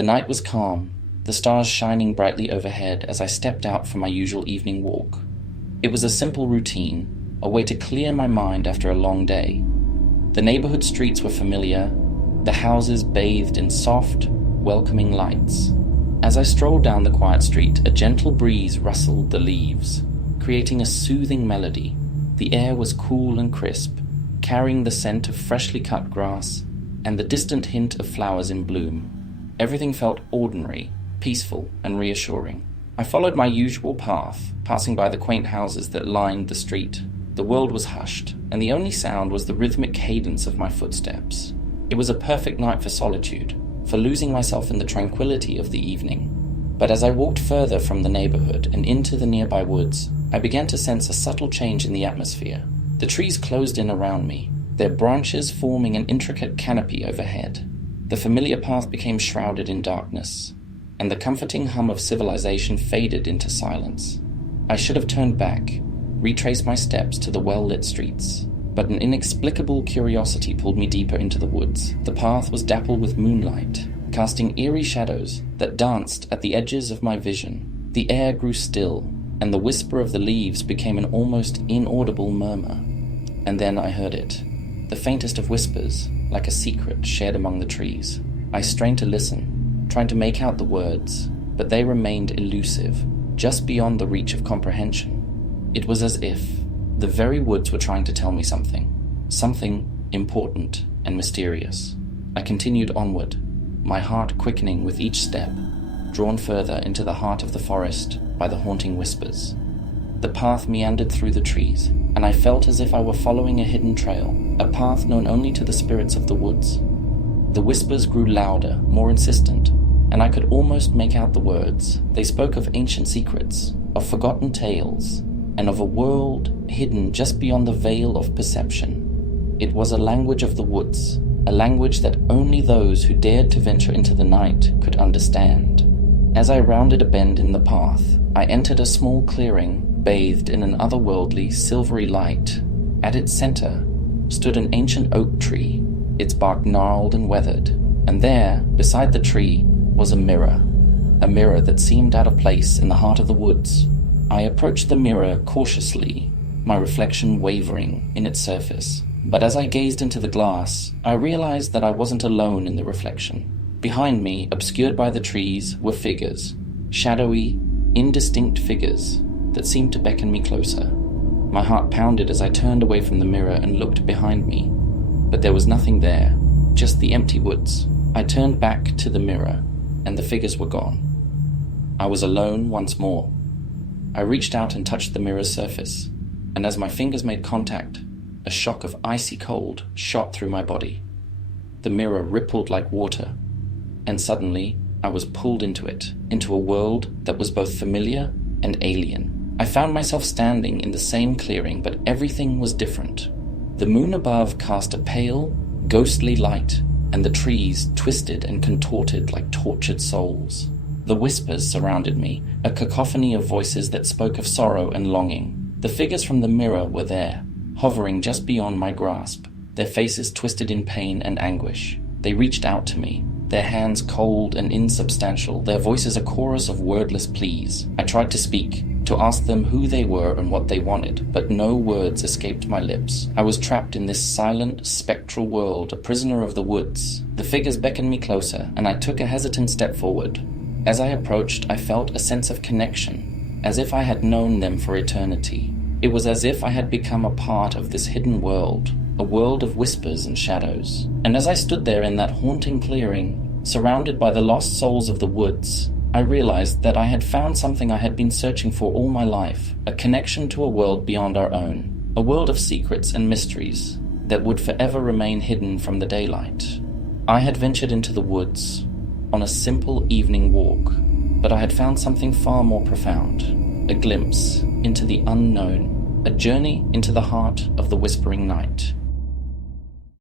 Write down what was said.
The night was calm, the stars shining brightly overhead as I stepped out for my usual evening walk. It was a simple routine, a way to clear my mind after a long day. The neighborhood streets were familiar, the houses bathed in soft, welcoming lights. As I strolled down the quiet street, a gentle breeze rustled the leaves, creating a soothing melody. The air was cool and crisp, carrying the scent of freshly cut grass and the distant hint of flowers in bloom. Everything felt ordinary, peaceful, and reassuring. I followed my usual path, passing by the quaint houses that lined the street. The world was hushed, and the only sound was the rhythmic cadence of my footsteps. It was a perfect night for solitude, for losing myself in the tranquility of the evening. But as I walked further from the neighborhood and into the nearby woods, I began to sense a subtle change in the atmosphere. The trees closed in around me, their branches forming an intricate canopy overhead. The familiar path became shrouded in darkness, and the comforting hum of civilization faded into silence. I should have turned back, retraced my steps to the well-lit streets, but an inexplicable curiosity pulled me deeper into the woods. The path was dappled with moonlight, casting eerie shadows that danced at the edges of my vision. The air grew still, and the whisper of the leaves became an almost inaudible murmur. And then I heard it, the faintest of whispers, like a secret shared among the trees. I strained to listen, trying to make out the words, but they remained elusive, just beyond the reach of comprehension. It was as if the very woods were trying to tell me something important and mysterious. I continued onward, my heart quickening with each step, drawn further into the heart of the forest by the haunting whispers. The path meandered through the trees, and I felt as if I were following a hidden trail, a path known only to the spirits of the woods. The whispers grew louder, more insistent, and I could almost make out the words. They spoke of ancient secrets, of forgotten tales, and of a world hidden just beyond the veil of perception. It was a language of the woods, a language that only those who dared to venture into the night could understand. As I rounded a bend in the path, I entered a small clearing bathed in an otherworldly, silvery light. At its center stood an ancient oak tree, its bark gnarled and weathered, and there, beside the tree, was a mirror that seemed out of place in the heart of the woods. I approached the mirror cautiously, my reflection wavering in its surface. But as I gazed into the glass, I realized that I wasn't alone in the reflection. Behind me, obscured by the trees, were figures, shadowy, indistinct figures that seemed to beckon me closer. My heart pounded as I turned away from the mirror and looked behind me, but there was nothing there, just the empty woods. I turned back to the mirror, and the figures were gone. I was alone once more. I reached out and touched the mirror's surface, and as my fingers made contact, a shock of icy cold shot through my body. The mirror rippled like water, and suddenly I was pulled into it, into a world that was both familiar and alien. I found myself standing in the same clearing, but everything was different. The moon above cast a pale, ghostly light, and the trees twisted and contorted like tortured souls. The whispers surrounded me, a cacophony of voices that spoke of sorrow and longing. The figures from the mirror were there, hovering just beyond my grasp, their faces twisted in pain and anguish. They reached out to me, their hands cold and insubstantial, their voices a chorus of wordless pleas. I tried to speak, to ask them who they were and what they wanted, but no words escaped my lips. I was trapped in this silent, spectral world, a prisoner of the woods. The figures beckoned me closer, and I took a hesitant step forward. As I approached, I felt a sense of connection, as if I had known them for eternity. It was as if I had become a part of this hidden world, a world of whispers and shadows. And as I stood there in that haunting clearing, surrounded by the lost souls of the woods, I realized that I had found something I had been searching for all my life, a connection to a world beyond our own, a world of secrets and mysteries that would forever remain hidden from the daylight. I had ventured into the woods on a simple evening walk, but I had found something far more profound, a glimpse into the unknown, a journey into the heart of the whispering night.